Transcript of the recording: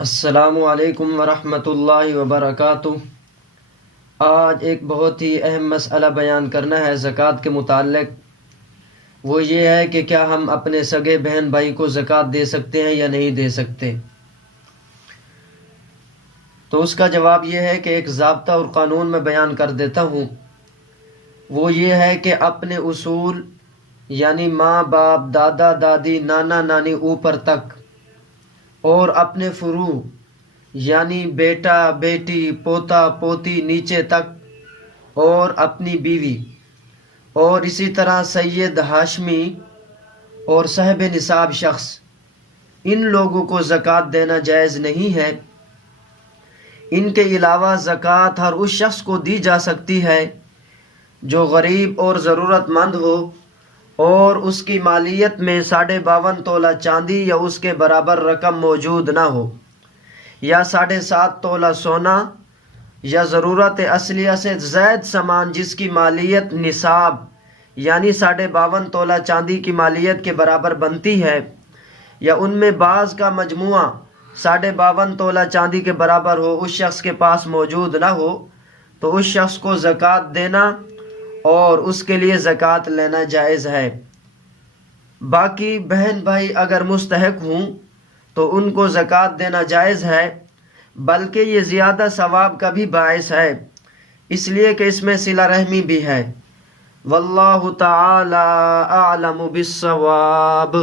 السلام علیکم ورحمۃ اللہ وبرکاتہ۔ آج ایک بہت ہی اہم مسئلہ بیان کرنا ہے زکوٰۃ کے متعلق۔ وہ یہ ہے کہ کیا ہم اپنے سگے بہن بھائی کو زکوٰۃ دے سکتے ہیں یا نہیں دے سکتے۔ تو اس کا جواب یہ ہے کہ ایک ضابطہ اور قانون میں بیان کر دیتا ہوں۔ وہ یہ ہے کہ اپنے اصول یعنی ماں باپ، دادا دادی، نانا نانی اوپر تک، اور اپنے فروع یعنی بیٹا بیٹی، پوتا پوتی نیچے تک، اور اپنی بیوی، اور اسی طرح سید ہاشمی اور صاحب نصاب شخص، ان لوگوں کو زکوٰۃ دینا جائز نہیں ہے۔ ان کے علاوہ زکوٰۃ ہر اس شخص کو دی جا سکتی ہے جو غریب اور ضرورت مند ہو اور اس کی مالیت میں 52.5 تولہ چاندی یا اس کے برابر رقم موجود نہ ہو، یا 7.5 تولہ سونا، یا ضرورت اصلیہ سے زائد سامان جس کی مالیت نصاب یعنی 52.5 تولہ چاندی کی مالیت کے برابر بنتی ہے، یا ان میں بعض کا مجموعہ 52.5 تولہ چاندی کے برابر ہو، اس شخص کے پاس موجود نہ ہو، تو اس شخص کو زکوٰۃ دینا اور اس کے لیے زکوٰۃ لینا جائز ہے۔ باقی بہن بھائی اگر مستحق ہوں تو ان کو زکوٰۃ دینا جائز ہے، بلکہ یہ زیادہ ثواب کا بھی باعث ہے، اس لیے کہ اس میں صلہ رحمی بھی ہے۔ واللہ تعالی اعلم بالصواب۔